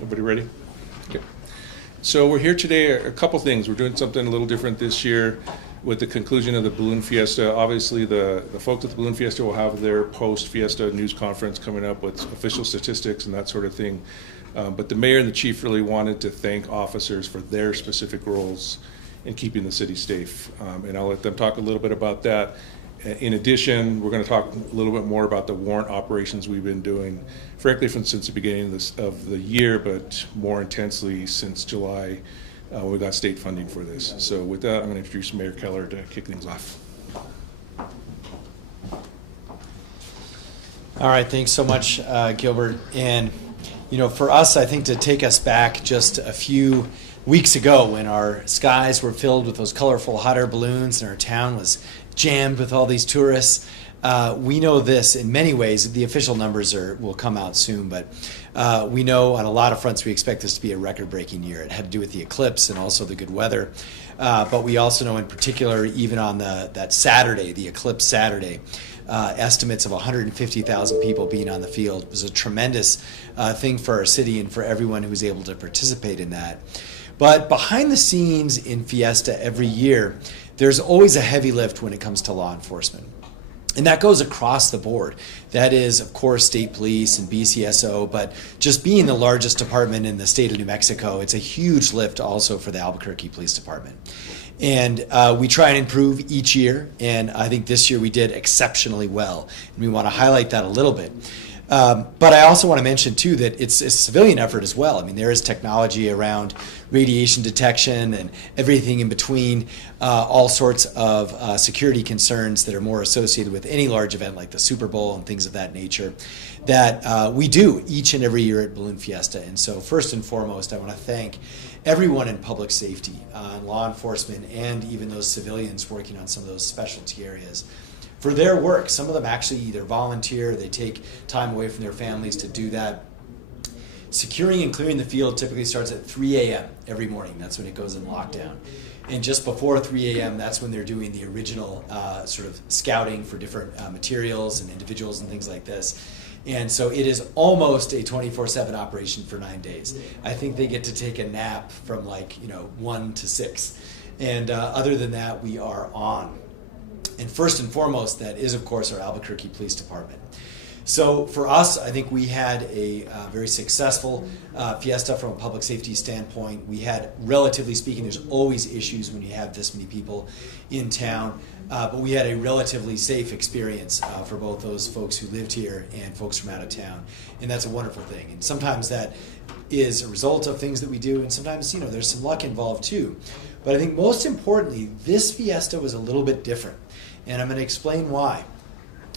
Everybody ready? Okay. So we're here today, a couple things. We're doing something a little different this year with the conclusion of the Balloon Fiesta. Obviously, the folks at the Balloon Fiesta will have their post-Fiesta news conference coming up with official statistics and that sort of thing. But the mayor and the chief really wanted to thank officers for their specific roles in keeping the city safe. And I'll let them talk a little bit about that. In addition, we're going to talk a little bit more about the warrant operations we've been doing, frankly, since the beginning of the year, but more intensely since July when we got state funding for this. So with that, I'm going to introduce Mayor Keller to kick things off. All right, thanks so much, Gilbert. And, you know, for us, I think to take us back just a few weeks ago when our skies were filled with those colorful hot air balloons and our town was jammed with all these tourists, we know this in many ways. The official numbers will come out soon, but we know on a lot of fronts we expect this to be a record-breaking year. It had to do with the eclipse and also the good weather, but we also know in particular, even on that Saturday, the eclipse Saturday, estimates of 150,000 people being on the field was a tremendous thing for our city and for everyone who was able to participate in that. But behind the scenes in Fiesta every year, there's always a heavy lift when it comes to law enforcement. And that goes across the board. That is, of course, state police and BCSO, but just being the largest department in the state of New Mexico, it's a huge lift also for the Albuquerque Police Department. And we try and improve each year, and I think this year we did exceptionally well. And we want to highlight that a little bit. But I also want to mention, too, that it's a civilian effort as well. I mean, there is technology around radiation detection and everything in between, all sorts of security concerns that are more associated with any large event like the Super Bowl and things of that nature that we do each and every year at Balloon Fiesta. And so first and foremost, I want to thank everyone in public safety, law enforcement, and even those civilians working on some of those specialty areas for their work. Some of them actually either volunteer, or they take time away from their families to do that. Securing and clearing the field typically starts at 3 a.m. every morning. That's when it goes in lockdown. And just before 3 a.m., that's when they're doing the original sort of scouting for different materials and individuals and things like this. And so it is almost a 24/7 operation for 9 days. I think they get to take a nap from 1 to 6. And other than that, we are on. And first and foremost, that is, of course, our Albuquerque Police Department. So for us, I think we had a very successful fiesta from a public safety standpoint. We had, relatively speaking, there's always issues when you have this many people in town, but we had a relatively safe experience for both those folks who lived here and folks from out of town. And that's a wonderful thing. And sometimes that is a result of things that we do, and sometimes, there's some luck involved too. But I think most importantly, this fiesta was a little bit different. And I'm going to explain why.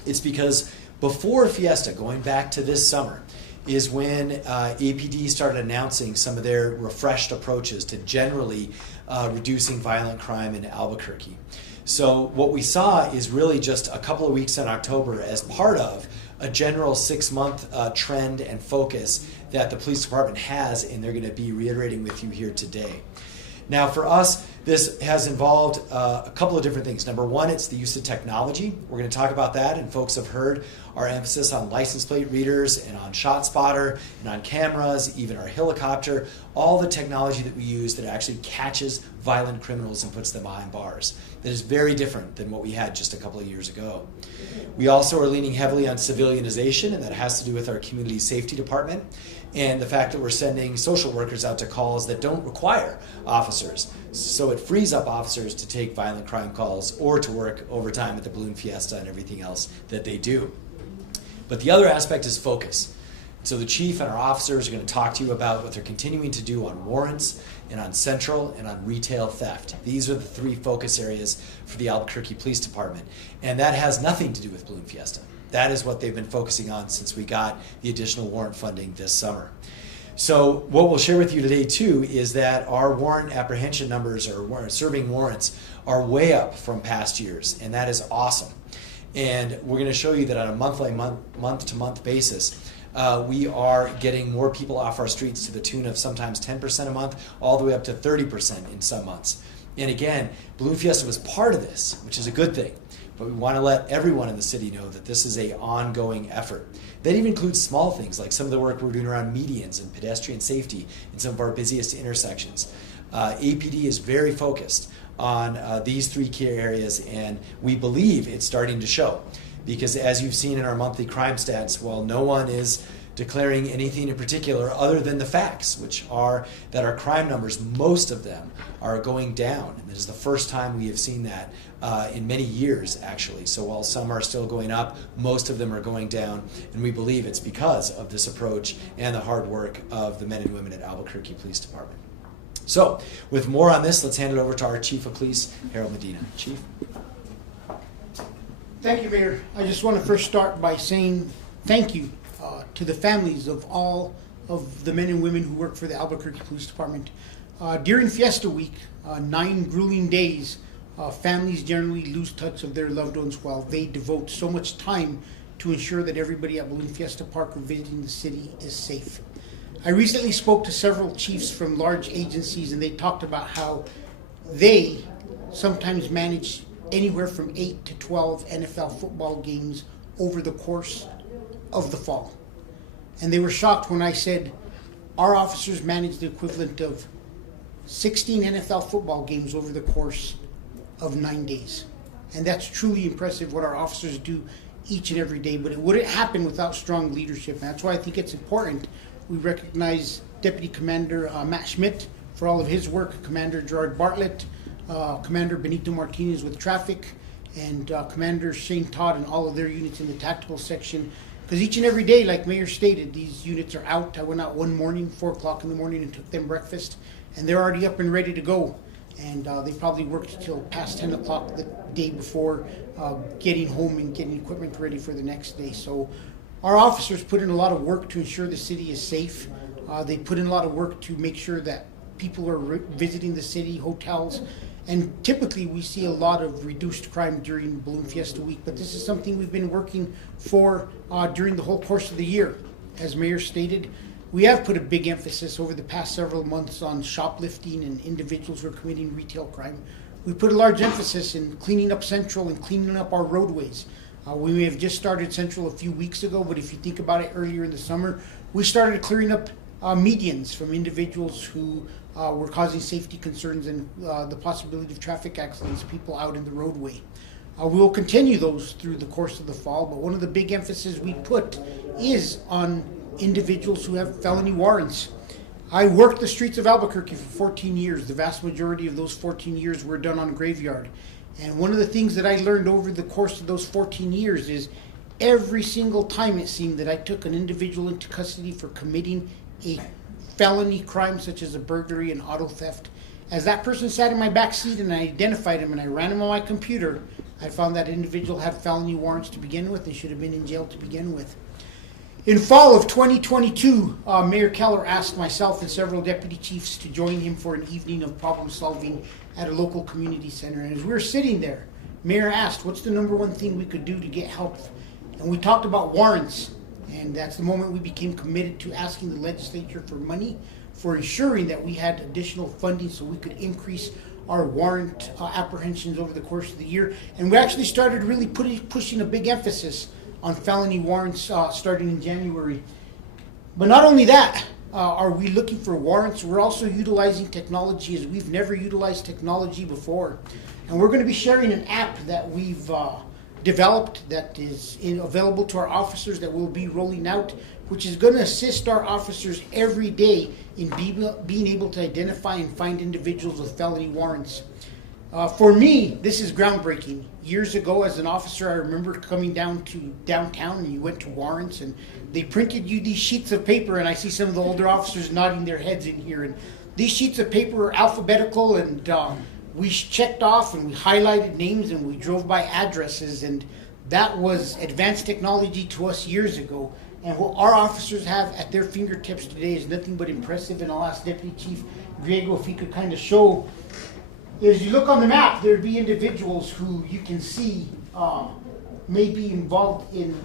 It's because before Fiesta, going back to this summer, is when APD started announcing some of their refreshed approaches to generally reducing violent crime in Albuquerque. So what we saw is really just a couple of weeks in October as part of a general 6-month trend and focus that the police department has, and they're going to be reiterating with you here today. Now, for us, this has involved a couple of different things. Number one, it's the use of technology. We're going to talk about that, and folks have heard our emphasis on license plate readers and on ShotSpotter and on cameras, even our helicopter, all the technology that we use that actually catches violent criminals and puts them behind bars. That is very different than what we had just a couple of years ago. We also are leaning heavily on civilianization, and that has to do with our community safety department and the fact that we're sending social workers out to calls that don't require officers. So it frees up officers to take violent crime calls or to work overtime at the Balloon Fiesta and everything else that they do. But the other aspect is focus. So the chief and our officers are going to talk to you about what they're continuing to do on warrants and on central and on retail theft. These are the 3 focus areas for the Albuquerque Police Department. And that has nothing to do with Balloon Fiesta. That is what they've been focusing on since we got the additional warrant funding this summer. So what we'll share with you today, too, is that our warrant apprehension numbers or serving warrants are way up from past years, and that is awesome. And we're going to show you that on a month-to-month basis, we are getting more people off our streets to the tune of sometimes 10% a month, all the way up to 30% in some months. And again, Balloon Fiesta was part of this, which is a good thing. but we want to let everyone in the city know that this is an ongoing effort. That even includes small things like some of the work we're doing around medians and pedestrian safety in some of our busiest intersections. APD is very focused on these three key areas, and we believe it's starting to show. Because as you've seen in our monthly crime stats, while no one is declaring anything in particular other than the facts, which are that our crime numbers, most of them, are going down. And this is the first time we have seen that in many years, actually. So while some are still going up, most of them are going down, and we believe it's because of this approach and the hard work of the men and women at Albuquerque Police Department. So, with more on this, let's hand it over to our Chief of Police, Harold Medina. Chief. Thank you, Mayor. I just want to first start by saying thank you to the families of all of the men and women who work for the Albuquerque Police Department. During Fiesta Week, 9 grueling days, families generally lose touch of their loved ones while they devote so much time to ensure that everybody at Balloon Fiesta Park or visiting the city is safe. I recently spoke to several chiefs from large agencies, and they talked about how they sometimes manage anywhere from 8 to 12 NFL football games over the course of the fall. And they were shocked when I said our officers manage the equivalent of 16 NFL football games over the course of 9 days. And that's truly impressive what our officers do each and every day, but it wouldn't happen without strong leadership. And that's why I think it's important we recognize Deputy Commander Matt Schmidt for all of his work, Commander Gerard Bartlett, Commander Benito Martinez with traffic, and Commander Shane Todd and all of their units in the tactical section. Because each and every day, like Mayor stated, these units are out. I went out one morning, 4 o'clock in the morning, and took them breakfast, and they're already up and ready to go. And they probably worked till past 10 o'clock the day before, getting home and getting equipment ready for the next day. So our officers put in a lot of work to ensure the city is safe. They put in a lot of work to make sure that people are visiting the city, hotels, and typically we see a lot of reduced crime during Balloon Fiesta Week, but this is something we've been working for during the whole course of the year. As Mayor stated, we have put a big emphasis over the past several months on shoplifting and individuals who are committing retail crime. We put a large emphasis in cleaning up Central and cleaning up our roadways. We may have just started Central a few weeks ago, but if you think about it, earlier in the summer, we started clearing up medians from individuals who were causing safety concerns and the possibility of traffic accidents, people out in the roadway. We will continue those through the course of the fall, but one of the big emphasis we put is on individuals who have felony warrants. I worked the streets of Albuquerque for 14 years. The vast majority of those 14 years were done on Graveyard. And one of the things that I learned over the course of those 14 years is every single time it seemed that I took an individual into custody for committing a felony crime such as a burglary and auto theft, as that person sat in my back seat and I identified him and I ran him on my computer, I found that individual had felony warrants to begin with and should have been in jail to begin with. In fall of 2022, Mayor Keller asked myself and several deputy chiefs to join him for an evening of problem solving at a local community center. And as we were sitting there, Mayor asked, what's the number one thing we could do to get help? And we talked about warrants. And that's the moment we became committed to asking the legislature for money for ensuring that we had additional funding so we could increase our warrant apprehensions over the course of the year. And we actually started really pushing a big emphasis on felony warrants starting in January. But not only that, are we looking for warrants, we're also utilizing technology as we've never utilized technology before. And we're going to be sharing an app that we've developed that is available to our officers that we'll be rolling out, which is going to assist our officers every day in being able to identify and find individuals with felony warrants. For me, this is groundbreaking. Years ago, as an officer, I remember coming down to downtown and you went to warrants and they printed you these sheets of paper, and I see some of the older officers nodding their heads in here. And these sheets of paper are alphabetical, and we checked off and we highlighted names and we drove by addresses, and that was advanced technology to us years ago. And what our officers have at their fingertips today is nothing but impressive. And I'll ask Deputy Chief Griego if he could kind of show. As you look on the map, there'd be individuals who you can see may be involved in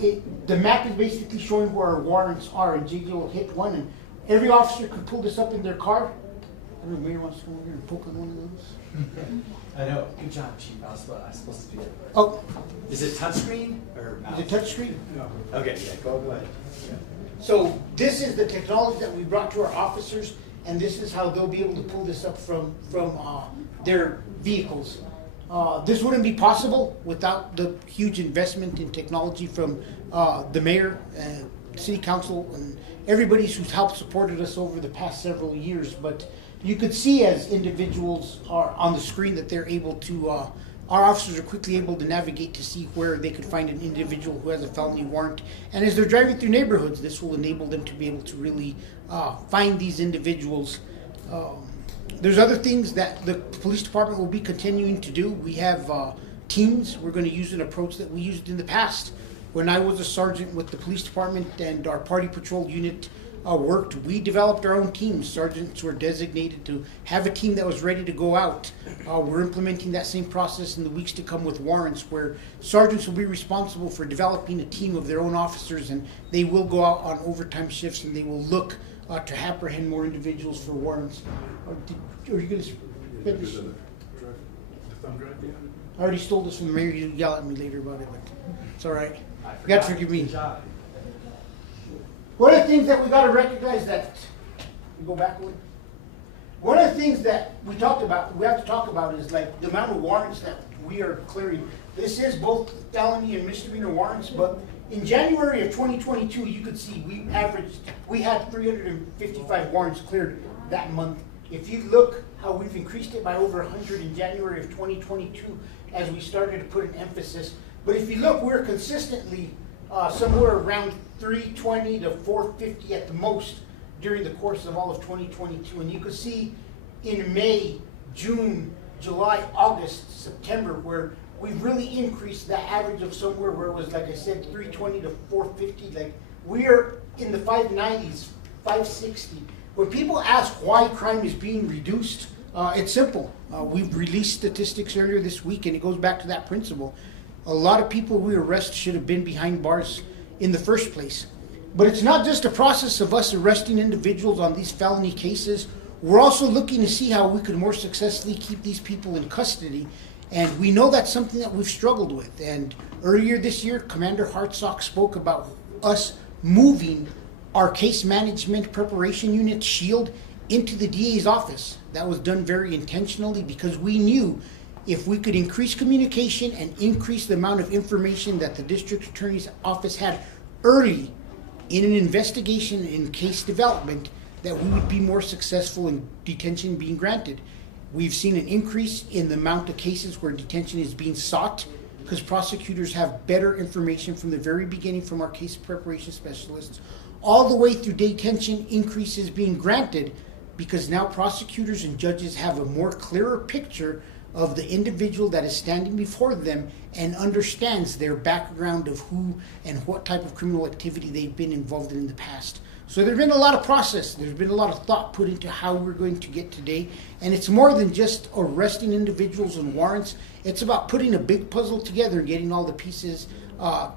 it. The map is basically showing where our warrants are, and JJ will hit one, and every officer could pull this up in their car. I don't know, Mayor wants to come over here and poke on one of those. I know. Good job, Chief. I was supposed to be it. Oh, Is it touchscreen or mouse? is it touchscreen? Okay, yeah, go ahead. So this is the technology that we brought to our officers, and this is how they'll be able to pull this up from their vehicles. This wouldn't be possible without the huge investment in technology from the mayor and city council and everybody who's helped supported us over the past several years. But you could see as individuals are on the screen that they're able to, our officers are quickly able to navigate to see where they could find an individual who has a felony warrant. And as they're driving through neighborhoods, this will enable them to be able to really find these individuals. There's other things that the police department will be continuing to do. We have teams. We're going to use an approach that we used in the past. When I was a sergeant with the police department and our party patrol unit worked, we developed our own teams. Sergeants were designated to have a team that was ready to go out. We're implementing that same process in the weeks to come with warrants, where sergeants will be responsible for developing a team of their own officers, and they will go out on overtime shifts and they will look to apprehend more individuals for warrants. Are you going to finish? I already stole this from the mayor. He'll yell at me later about it, but it's all right. You got to forgive me. One of the things that we got to recognize that, you go back one. One of the things that we have to talk about is like the amount of warrants that we are clearing. This is both felony and misdemeanor warrants, but in January of 2022, you could see we had 355 warrants cleared that month. If you look how we've increased it by over 100 in January of 2022 as we started to put an emphasis. But if you look, we're consistently somewhere around 320 to 450 at the most during the course of all of 2022. And you can see in May, June, July, August, September, where we've really increased that average of somewhere where it was, like I said, 320 to 450. Like we're in the 590s, 560. When people ask why crime is being reduced, it's simple. We've released statistics earlier this week, and it goes back to that principle. A lot of people we arrest should have been behind bars in the first place. But it's not just a process of us arresting individuals on these felony cases. We're also looking to see how we could more successfully keep these people in custody. And we know that's something that we've struggled with. And earlier this year, Commander Hartsock spoke about us moving our case management preparation unit, SHIELD, into the DA's office. That was done very intentionally because we knew if we could increase communication and increase the amount of information that the district attorney's office had early in an investigation in case development, that we would be more successful in detention being granted. We've seen an increase in the amount of cases where detention is being sought because prosecutors have better information from the very beginning from our case preparation specialists, all the way through detention increases being granted because now prosecutors and judges have a more clearer picture of the individual that is standing before them and understands their background of who and what type of criminal activity they've been involved in the past. So there's been a lot of process, there's been a lot of thought put into how we're going to get today, and it's more than just arresting individuals and warrants. It's about putting a big puzzle together and getting all the pieces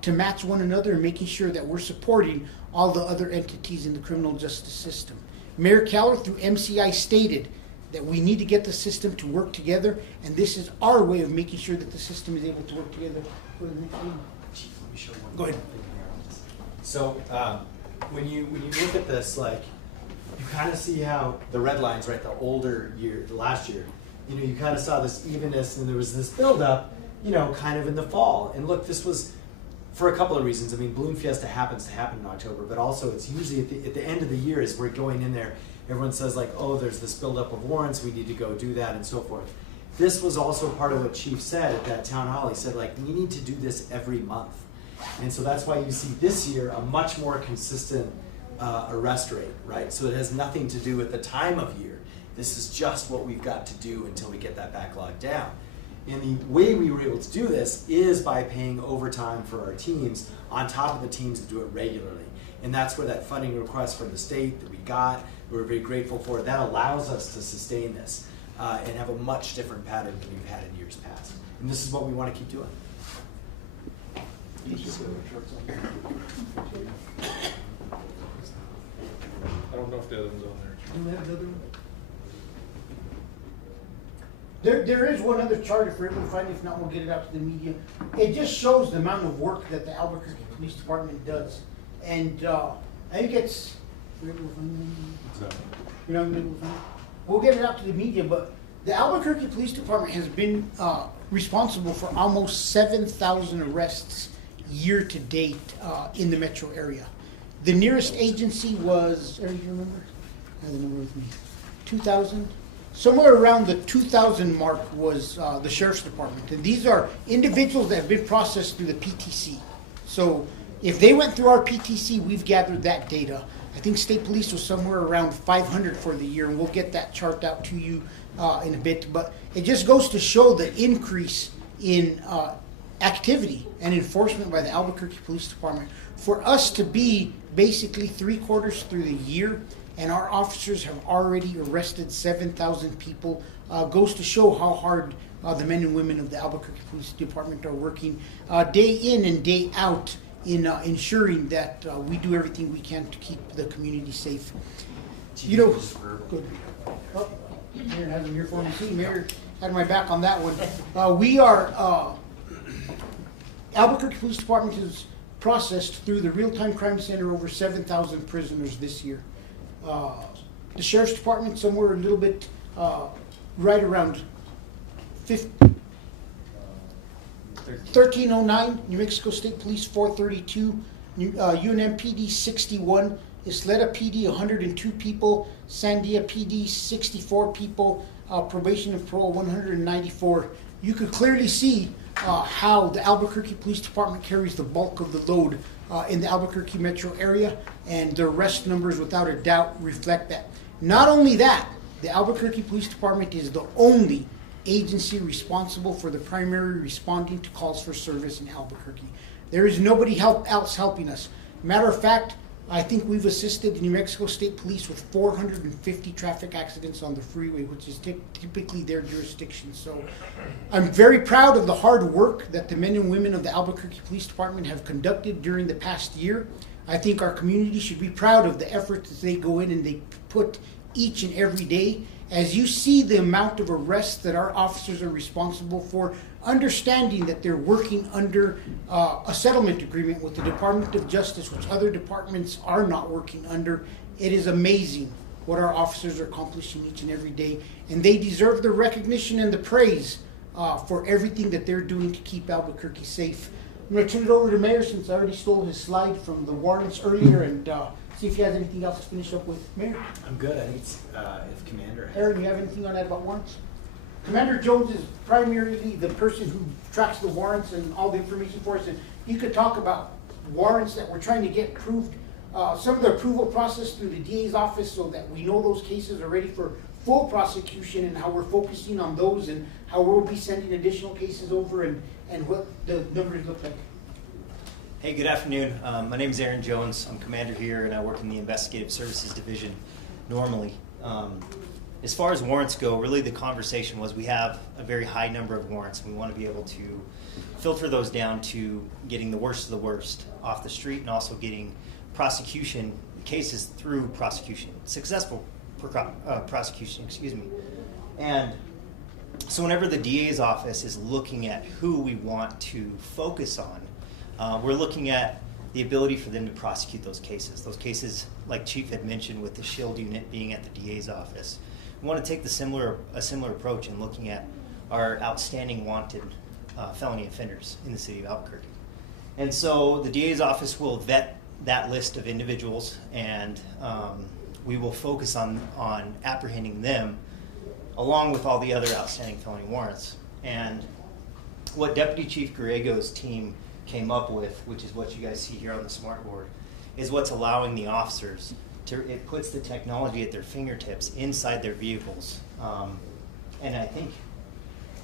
to match one another and making sure that we're supporting all the other entities in the criminal justice system. Mayor Keller through MCI stated that we need to get the system to work together, and this is our way of making sure that the system is able to work together. Chief, let me show one. Go ahead. So when you look at this, like you kind of see how the red lines, right? The older year, the last year, you kind of saw this evenness, and there was this buildup, kind of in the fall. And look, this was for a couple of reasons. I mean, Balloon Fiesta happens to happen in October, but also it's usually at the end of the year is we're going in there. Everyone says like, oh, there's this buildup of warrants, we need to go do that and so forth. This was also part of what Chief said at that town hall. He said like, we need to do this every month. And so that's why you see this year a much more consistent arrest rate, right? So it has nothing to do with the time of year. This is just what we've got to do until we get that backlog down. And the way we were able to do this is by paying overtime for our teams on top of the teams that do it regularly. And that's where that funding request from the state that we got, we're very grateful for, that allows us to sustain this and have a much different pattern than we've had in years past. And this is what we want to keep doing. I don't know if the other one's on there. Do we have another one? There is one other chart if we're able to find it. If not, we'll get it out to the media. It just shows the amount of work that the Albuquerque Police Department does. And I think it's, we're able to find it? You're not able to find it? We'll get it out to the media, but the Albuquerque Police Department has been responsible for almost 7,000 arrests year to date in the metro area. The nearest agency was, Eric, do you remember? I have the number with me. 2,000? Somewhere around the 2,000 mark was the Sheriff's Department. And these are individuals that have been processed through the PTC. So if they went through our PTC, we've gathered that data. I think state police was somewhere around 500 for the year, and we'll get that chart out to you in a bit. But it just goes to show the increase in activity and enforcement by the Albuquerque Police Department. For us to be basically 3/4 through the year, and our officers have already arrested 7,000 people, goes to show how hard the men and women of the Albuquerque Police Department are working day in and day out in ensuring that we do everything we can to keep the community safe. You know, good. Oh, Mayor has him here for me. See, Mayor had my back on that one. We are, Albuquerque Police Department has processed through the Real-Time Crime Center over 7,000 prisoners this year. The Sheriff's Department somewhere a little bit right around 1309, New Mexico State Police 432, UNMPD 61, Isleta PD 102 people, Sandia PD 64 people, probation and parole 194. You could clearly see how the Albuquerque Police Department carries the bulk of the load in the Albuquerque metro area, and the arrest numbers without a doubt reflect that. Not only that, the Albuquerque Police Department is the only agency responsible for the primary responding to calls for service in Albuquerque. There is nobody else helping us. Matter of fact, I think we've assisted the New Mexico State Police with 450 traffic accidents on the freeway, which is typically their jurisdiction. So I'm very proud of the hard work that the men and women of the Albuquerque Police Department have conducted during the past year. I think our community should be proud of the efforts that they go in and they put each and every day. As you see the amount of arrests that our officers are responsible for, understanding that they're working under a settlement agreement with the Department of Justice, which other departments are not working under, it is amazing what our officers are accomplishing each and every day. And they deserve the recognition and the praise for everything that they're doing to keep Albuquerque safe. I'm going to turn it over to Mayor, since I already stole his slide from the warrants earlier, and see if he has anything else to finish up with. Mayor? I'm good. I think it's, if Commander has. Aaron, you have anything on that about warrants? Commander Jones is primarily the person who tracks the warrants and all the information for us, and he could talk about warrants that we're trying to get approved, some of the approval process through the DA's office, so that we know those cases are ready for full prosecution, and how we're focusing on those, and how we'll be sending additional cases over, and what the numbers look like. Hey, good afternoon. My name is Aaron Jones. I'm commander here, and I work in the Investigative Services Division normally. As far as warrants go, really the conversation was we have a very high number of warrants, and we want to be able to filter those down to getting the worst of the worst off the street, and also getting prosecution cases through prosecution, successful prosecution, excuse me. And so whenever the DA's office is looking at who we want to focus on, we're looking at the ability for them to prosecute those cases. Those cases, like Chief had mentioned, with the SHIELD unit being at the DA's office. We want to take a similar approach in looking at our outstanding wanted felony offenders in the city of Albuquerque. And so the DA's office will vet that list of individuals, and we will focus on apprehending them along with all the other outstanding felony warrants. And what Deputy Chief Garrego's team came up with, which is what you guys see here on the smart board, is what's allowing the officers to, it puts the technology at their fingertips inside their vehicles. And I think,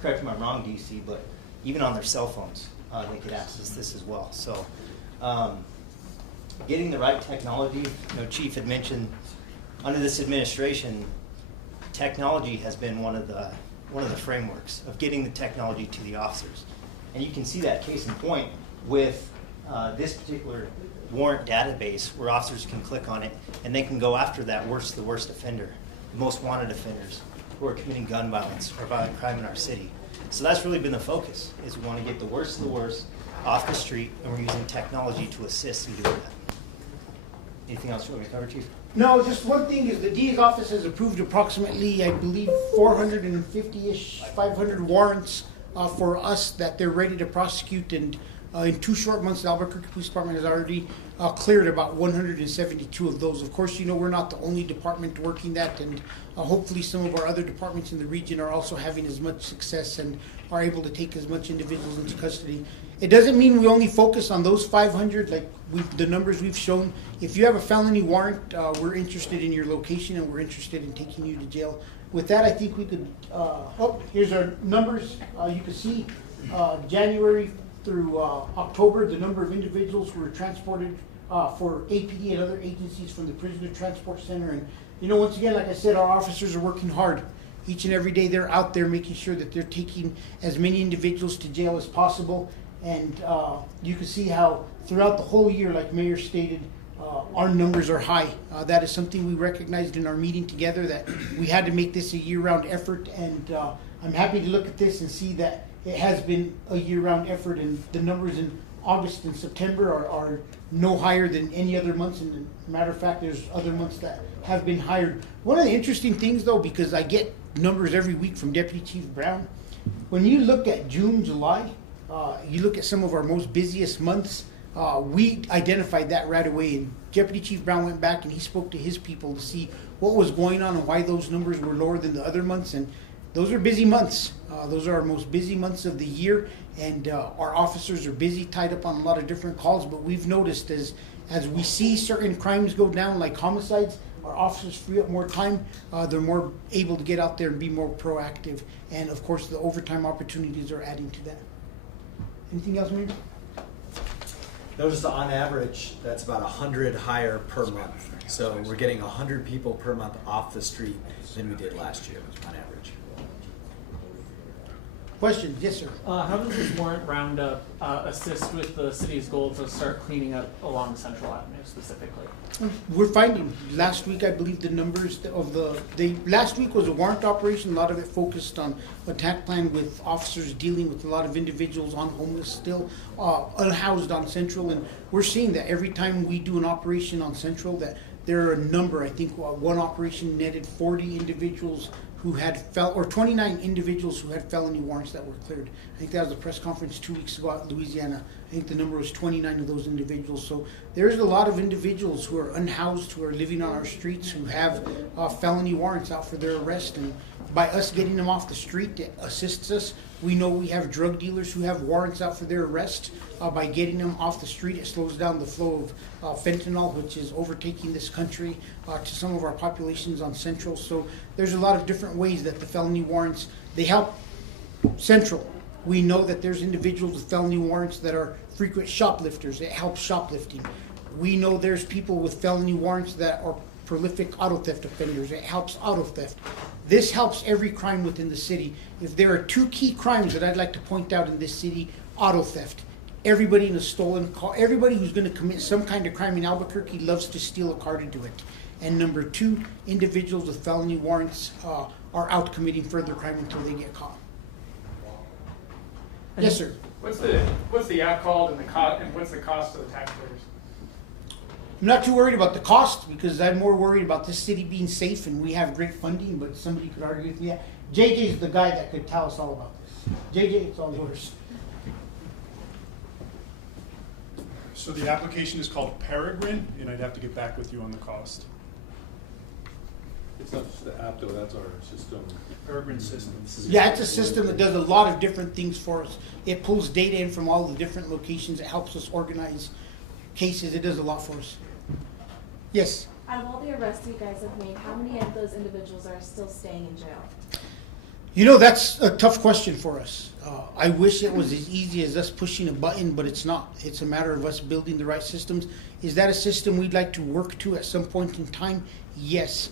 correct me if I'm wrong, DC, but even on their cell phones, they could access this as well. So getting the right technology, Chief had mentioned under this administration, technology has been one of the frameworks of getting the technology to the officers. And you can see that case in point with this particular warrant database, where officers can click on it and they can go after that the worst offender, the most wanted offenders, who are committing gun violence or violent crime in our city. So that's really been the focus, is we want to get the worst of the worst off the street, and we're using technology to assist in doing that. Anything else you want me to cover, Chief? No, just one thing is the DA's office has approved approximately, I believe, 450-ish, 500 warrants for us that they're ready to prosecute, and in 2 short months, the Albuquerque Police Department has already cleared about 172 of those. Of course, you know, we're not the only department working that, and hopefully some of our other departments in the region are also having as much success and are able to take as much individuals into custody. It doesn't mean we only focus on those 500, like the numbers we've shown. If you have a felony warrant, we're interested in your location and we're interested in taking you to jail. With that, I think we could, here's our numbers. You can see January through October, the number of individuals who were transported for APD and other agencies from the Prisoner Transport Center. And, you know, once again, like I said, our officers are working hard. Each and every day they're out there making sure that they're taking as many individuals to jail as possible. And you can see how throughout the whole year, like Mayor stated, our numbers are high. That is something we recognized in our meeting together, that we had to make this a year-round effort. And I'm happy to look at this and see that it has been a year-round effort, and the numbers in August and September are no higher than any other months. And matter of fact, there's other months that have been higher. One of the interesting things, though, because I get numbers every week from Deputy Chief Brown, when you look at June, July, you look at some of our most busiest months, we identified that right away. And Deputy Chief Brown went back and he spoke to his people to see what was going on and why those numbers were lower than the other months. And those are busy months. Those are our most busy months of the year, and our officers are busy, tied up on a lot of different calls. But we've noticed as we see certain crimes go down, like homicides, our officers free up more time. They're more able to get out there and be more proactive. And of course, the overtime opportunities are adding to that. Anything else, Mayor? Notice on average, that's about 100 higher per month. So we're getting 100 people per month off the street than we did last year on average. Questions? Yes, sir. How does this warrant roundup assist with the city's goal to start cleaning up along Central Avenue specifically? We're finding, last week I believe the numbers of last week was a warrant operation. A lot of it focused on attack plan with officers dealing with a lot of individuals on homeless still, unhoused on Central. And we're seeing that every time we do an operation on Central, that there are a number, I think one operation netted 40 individuals who had 29 individuals who had felony warrants that were cleared. I think that was a press conference 2 weeks ago out in Louisiana. I think the number was 29 of those individuals. So there's a lot of individuals who are unhoused, who are living on our streets, who have felony warrants out for their arrest. And by us getting them off the street, it assists us. We know we have drug dealers who have warrants out for their arrest. By getting them off the street, it slows down the flow of fentanyl, which is overtaking this country, to some of our populations on Central. So there's a lot of different ways that the felony warrants, they help Central. We know that there's individuals with felony warrants that are frequent shoplifters. It helps shoplifting. We know there's people with felony warrants that are prolific auto theft offenders. It helps auto theft. This helps every crime within the city. If there are 2 key crimes that I'd like to point out in this city, auto theft. Everybody in a stolen car, everybody who's going to commit some kind of crime in Albuquerque loves to steal a car to do it. And number 2, individuals with felony warrants are out committing further crime until they get caught. Yes, sir. What's the alcohol and what's the cost to the taxpayers? I'm not too worried about the cost, because I'm more worried about this city being safe, and we have great funding. But somebody could argue with me. JJ's the guy that could tell us all about this. JJ, it's all yours. So the application is called Peregrine, and I'd have to get back with you on the cost. It's not just the app, though, that's our system. Peregrine system. Yeah, it's a system that does a lot of different things for us. It pulls data in from all the different locations. It helps us organize cases. It does a lot for us. Yes? Out of all the arrests you guys have made, how many of those individuals are still staying in jail? You know, that's a tough question for us. I wish it was as easy as us pushing a button, but it's not. It's a matter of us building the right systems. Is that a system we'd like to work to at some point in time? Yes.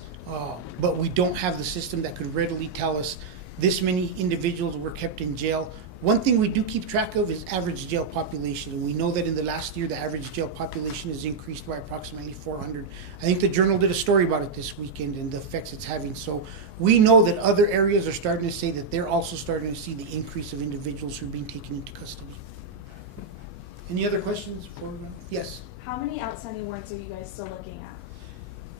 But we don't have the system that could readily tell us this many individuals were kept in jail One thing we do keep track of is average jail population, and we know that in the last year, the average jail population has increased by approximately 400. I think the Journal did a story about it this weekend and the effects it's having. So we know that other areas are starting to say that they're also starting to see the increase of individuals who are being taken into custody. Any other questions before we go? Yes. How many outstanding warrants are you guys still looking at?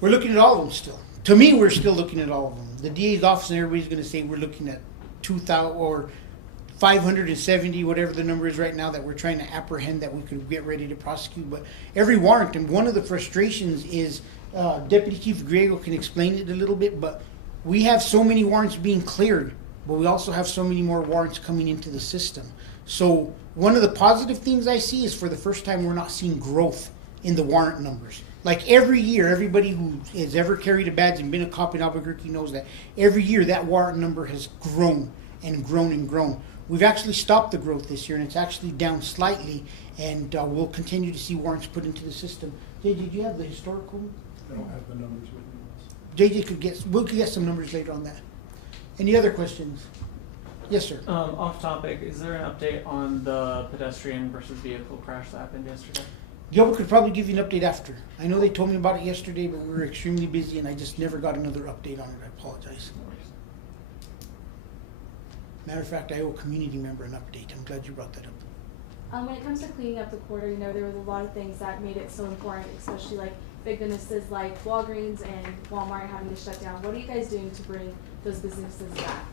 We're looking at all of them still. To me, we're still looking at all of them. The DA's office and everybody's going to say we're looking at 2,000 or 570, whatever the number is right now, that we're trying to apprehend that we could get ready to prosecute. But every warrant, and one of the frustrations is, Deputy Chief Griego can explain it a little bit, but we have so many warrants being cleared, but we also have so many more warrants coming into the system. So one of the positive things I see is for the first time we're not seeing growth in the warrant numbers. Like every year, everybody who has ever carried a badge and been a cop in Albuquerque knows that every year that warrant number has grown and grown and grown. We've actually stopped the growth this year, and it's actually down slightly, and we'll continue to see warrants put into the system. JJ, did you have the historical? I don't have the numbers with me. JJ we could get some numbers later on that. Any other questions? Yes, sir. Off topic, is there an update on the pedestrian versus vehicle crash that happened yesterday? Gilbert could probably give you an update after. I know they told me about it yesterday, but we were extremely busy, and I just never got another update on it. I apologize. Matter of fact, I owe a community member an update. I'm glad you brought that up. When it comes to cleaning up the quarter, there was a lot of things that made it so important, especially like big businesses like Walgreens and Walmart having to shut down. What are you guys doing to bring those businesses back?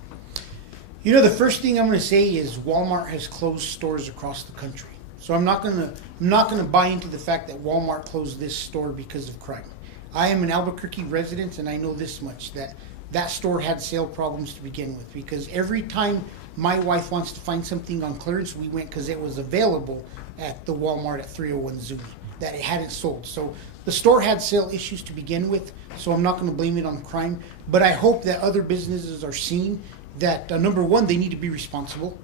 The first thing I'm going to say is Walmart has closed stores across the country. So I'm not going to buy into the fact that Walmart closed this store because of crime. I am an Albuquerque resident, and I know this much, that store had sale problems to begin with, because every time my wife wants to find something on clearance, we went because it was available at the Walmart at 301 Zuni, that it hadn't sold. So the store had sale issues to begin with, so I'm not going to blame it on crime. But I hope that other businesses are seeing that, number one, they need to be responsible.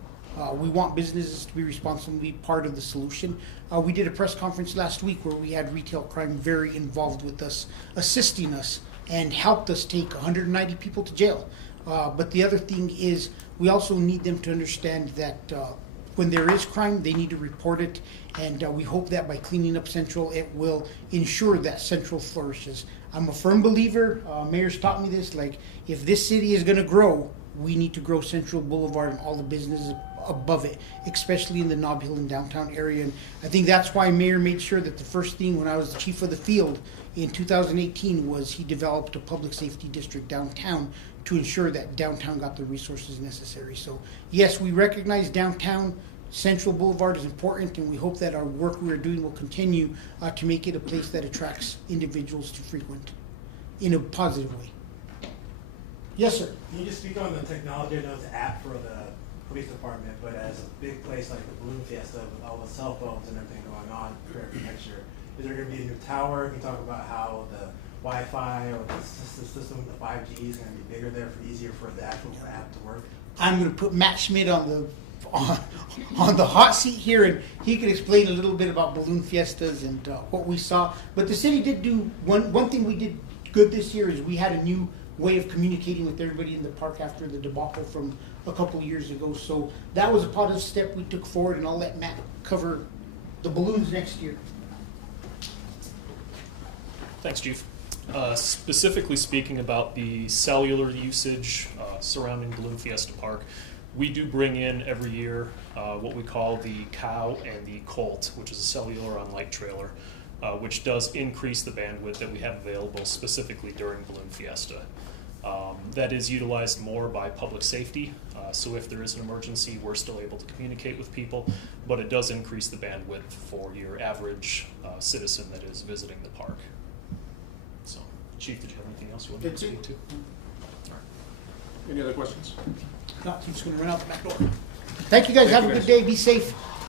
We want businesses to be responsible and be part of the solution. We did a press conference last week where we had retail crime very involved with us, assisting us, and helped us take 190 people to jail. But the other thing is we also need them to understand that when there is crime, they need to report it. And we hope that by cleaning up Central, it will ensure that Central flourishes. I'm a firm believer, Mayor's taught me this, like if this city is going to grow, we need to grow Central Boulevard and all the businesses above it, especially in the Nob Hill and downtown area. And I think that's why Mayor made sure that the first thing when I was the chief of the field in 2018 was he developed a public safety district downtown to ensure that downtown got the resources necessary. So yes, we recognize downtown Central Boulevard is important, and we hope that our work we are doing will continue to make it a place that attracts individuals to frequent in a positive way. Yes, sir. Can you just speak on the technology? I know it's an app for the police department, but as a big place like the Balloon Fiesta with all the cell phones and everything going on prepared for next year, is there going to be a new tower? Can you talk about how the Wi-Fi or the system, the 5G is going to be bigger there, easier for the actual app to work? I'm going to put Matt Schmidt on the hot seat here, and he can explain a little bit about Balloon Fiestas and what we saw. But the city did do one thing we did good this year is we had a new way of communicating with everybody in the park after the debacle from a couple years ago. So that was a positive step we took forward, and I'll let Matt cover the balloons next year. Thanks, Chief. Specifically speaking about the cellular usage surrounding Balloon Fiesta Park, we do bring in every year what we call the Cow and the Colt, which is a cellular on light trailer, which does increase the bandwidth that we have available specifically during Balloon Fiesta. That is utilized more by public safety, so if there is an emergency, we're still able to communicate with people, but it does increase the bandwidth for your average citizen that is visiting the park. So, Chief, did you have anything else you wanted to speak to? All right. Any other questions? Not, he's going to run out the back door. Thank you guys. Have a good day. Be safe.